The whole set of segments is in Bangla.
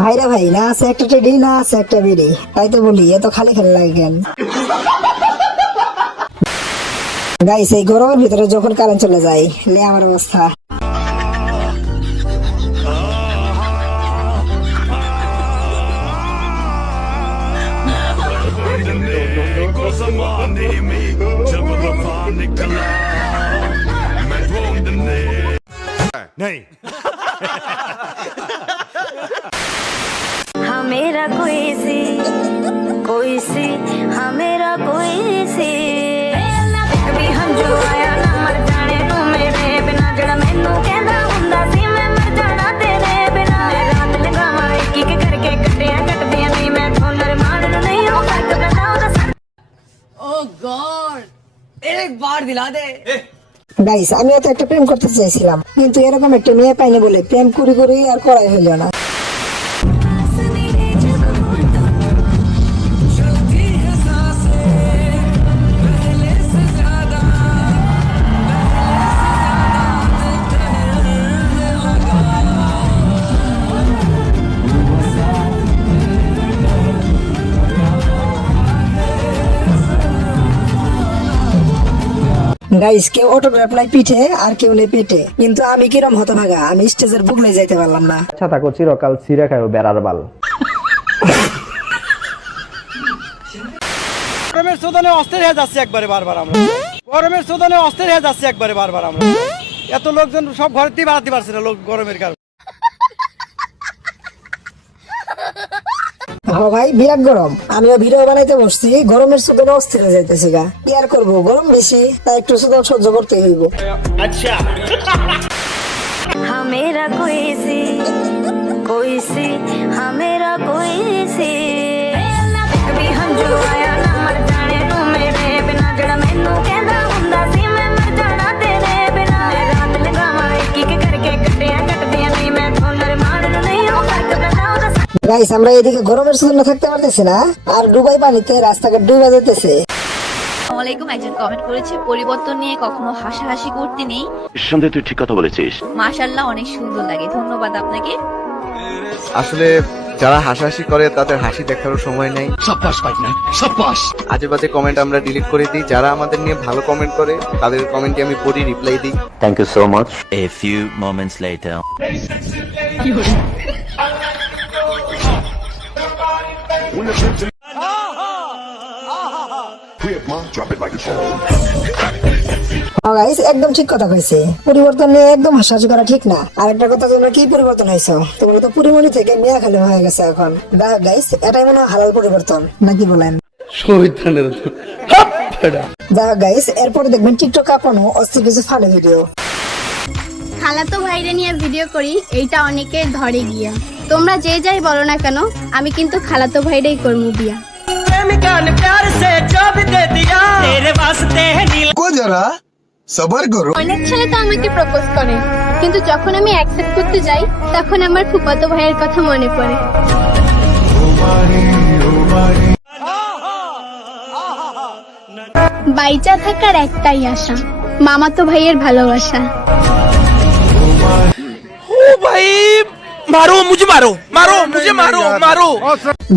ভাইরা ভাই, না আছে একটা টেডি, না আছে একটা বিড়ি, তাই তো বলি এত খালি খালি লাগে কেন? গাইস, এই গরমের ভিতরে যখন কারেন্ট চলে যায়, লে আমার অবস্থা। नहीं हाँ मेरा कोई सी हाँ मेरा कोई सी कभी हम जो आया ना मर जाने तू मेरे बिना जड़ा मैनू कहंदा हुंदा सी मैं मर जाना तेरे बिना रात लगावा एक एक करके कटियां कटदियां नहीं मैं थोनर मारन नहीं हो सकदा ओ गॉड एक बार दिला दे। গাইস, আমিও তো একটা প্রেম করতে চাইছিলাম, কিন্তু এরকম একটা মেয়ে পাইনি বলে প্রেম করি করি আর করাই হইল না। গাইস, কেউ অটোগ্রাফ নাই পিঠে আর কেউ নেই পেটে, কিন্তু আমি কিরম হতভাগা, আমি স্টেজের বুকলে যাইতে পারলাম না। আচ্ছা থাকো, চিরকাল ছিঁড়ে খাও বেড়ার বাল। গরমের শোধনে অস্থির হয়ে যাচ্ছে একবারে বারবার আমরা, গরমের শোধনে অস্থির হয়ে যাচ্ছে একবারে বারবার আমরা। এত লোকজন সব ঘরেতেই বাড়াতে পারছে না লোক গরমের কারণে। হ্যাঁ ভাই, বিরাট গরম। আমিও ভিডিও বানাইতে বসছি, গরমের সুদনে অস্থির হয়ে যাইতেছি গা। কি আর করবো, গরম বেশি, তাই একটু সুদন সহ্য করতেই হইব। আচ্ছা हाँ मेरा कोई सी हाँ मेरा कोई सी कभी हम जो आया ना मर जाने तू मेरे बिना जड़ा मैनू कहंदा हुंदा सी मैं मर जाना तेरे बिना रात लगावा एक एक करके कटियां कटदियां नहीं मैं थोनर मारन नहीं हो सकदा গাইস, আমরা এদিকে গরমের সুদনে থাকতে পারতেছি না, আর ডুবাই পানিতে রাস্তাঘাট ডুবে যেতেছে। আসসালামাইকুম, একজন কমেন্ট করেছে পরিবর্তন নিয়ে কখনো হাসাহাসি করতে নেই। নিঃসন্দেহে তুই ঠিক কথা বলেছিস। মাশাআল্লাহ, অনেক সুন্দর লাগে, ধন্যবাদ আপনাকে। আসলে যারা হাসাহাসি করে তাদের হাসি দেখারও সময় নেই। আজে বাজে কমেন্ট আমরা ডিলিট করে দিই। যারা আমাদের নিয়ে ভালো কমেন্ট করে তাদের কমেন্টে আমি পড়ি, রিপ্লাই দিই। Thank you so much. A few moments later. Guys, একদম ঠিক কথা কইছে, পরিবর্তন নিয়ে একদম হাসাহাসি করা ঠিক না। আর একটা কথা, তোমরা কি পরিবর্তন হয়েছো? তোমরা তো পুরিমণি থেকে মেয়া খালি হয়ে গেছে এখন। গাইস, এটাই মনে হয় হালাল পরিবর্তন, নাকি বলেন? যাই হোক গাইস, এরপরে দেখবেন টিকটক কাঁপানো অস্থির কিছু ফানি ভিডিও। খালাতো ভাইরে নিয়ে ভিডিও করি, এইটা অনেকে ধরে গিয়া। তোমরা যে যাই বলো না কেন, আমি কিন্তু খালাতো ভাইরেই করমু বিয়া। অনেক ছেলে তো আমাকে প্রপোজ করে, কিন্তু যখন আমি অ্যাকসেপ্ট করতে যাই তখন আমার ফুফাতো ভাইয়ের কথা মনে পড়ে। বাইচা থাকার একটাই আশা, মামাতো ভাইয়ের ভালোবাসা।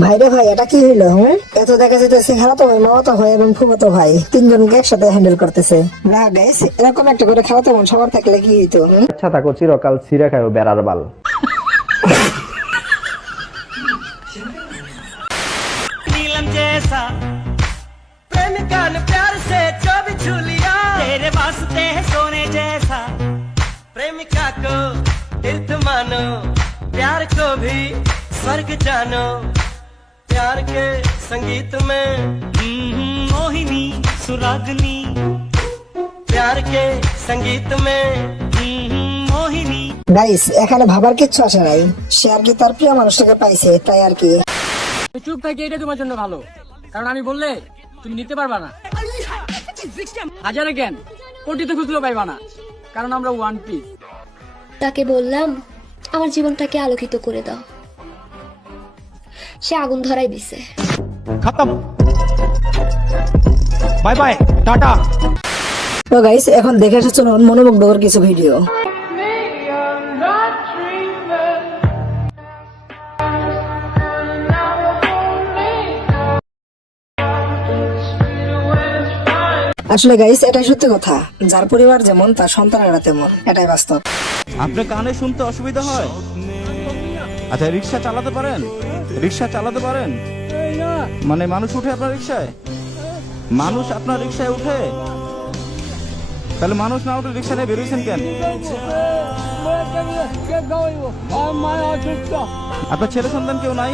ভাইরে ভাই, এটা কি হইলো? এত দেখা যেতেছে খালাতো ভাই, মামাতো ভাই এবং ফুফাতো ভাই তিনজনকে একসাথে হ্যান্ডেল করতেছে। না গাইস, এরকম একটা করে খালাতো বোন সবার থাকলে কি হইতো? আচ্ছা থাকো, চিরকাল ছিঁড়ে খাও বেড়ার বাল। नीलम जैसा प्रेमिका ने प्यार से जो भी छू लिया तेरे वास्ते है सोने जैसा प्रेमिका को दिल मानो प्यार को भी स्वर्ग जानो प्यार के संगीत में मोहिनी सुरागनी प्यार के संगीत में मोहिनी। গাইস, এখানে ভাবার কিচ্ছু আসে নাই, সে আর কি তার প্রিয় মানুষটাকে পাইছে, তাই আর কি। চুপ থাকি, এটা তোমার জন্য ভালো, কারণ আমি বললে তুমি নিতে পারবা না। হাজারে কেন কোটিতে খুচরো পাইবা না, কারণ আমরা ওয়ান পিস। তাকে বললাম আমার জীবনটাকে আলোকিত করে দাও, সে আগুন ধরাই দিছে। খতম, বাই বাই, টাটা। তো গাইস এখন দেখে আসা চলুন মনোমুগ্ধকর কিছু ভিডিও। আসলে গাইস এটাই সত্যি কথা, যার পরিবার যেমন তার সন্তানেরা তেমন, এটাই বাস্তব। আপনার কানে শুনতে অসুবিধা হয়? আচ্ছা, রিক্সা চালাতে পারেন? রিক্সা চালাতে পারেন? মানে মানুষ উঠে আপনার রিক্সায়? মানুষ আপনার রিক্সায় উঠে? তাহলে মানুষ না উঠে রিক্সা নিয়ে বেরোইছেন কেন? আপনার ছেলে সন্তান কেউ নাই?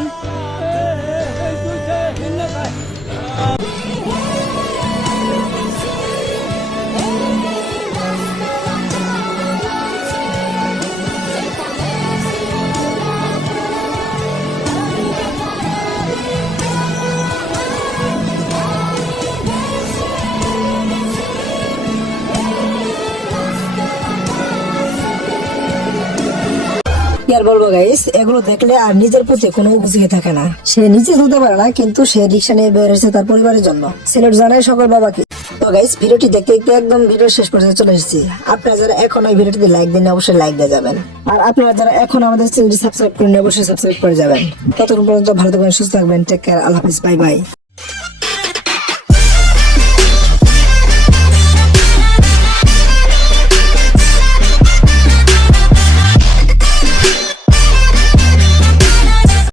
কি আর বলবো গাইস, এগুলো দেখলে আর নিজের প্রতি কোনো উপযোগী থাকে না। সে নিজে হতে পারে না, কিন্তু সে রিক্সা নিয়ে বের হয়েছে তার পরিবারের জন্য। সিলেট জানাই সকল বাবাকে। তো গাইস ভিডিওটি দেখতে দেখতে একদম ভিডিও শেষ পর্যন্ত চলে এসেছি। আপনারা যারা এখন এই ভিডিওটিতে লাইক দেন অবশ্যই লাইক দিয়ে যাবেন, আর আপনারা যারা এখন আমাদের চ্যানেলটি সাবস্ক্রাইব করেন অবশ্যই সাবস্ক্রাইব করে যাবেন। ততক্ষণ পর্যন্ত ভালো থাকবেন, সুস্থ থাকবেন, টেক কেয়ার, আল্লাহ হাফেজ, বাই বাই।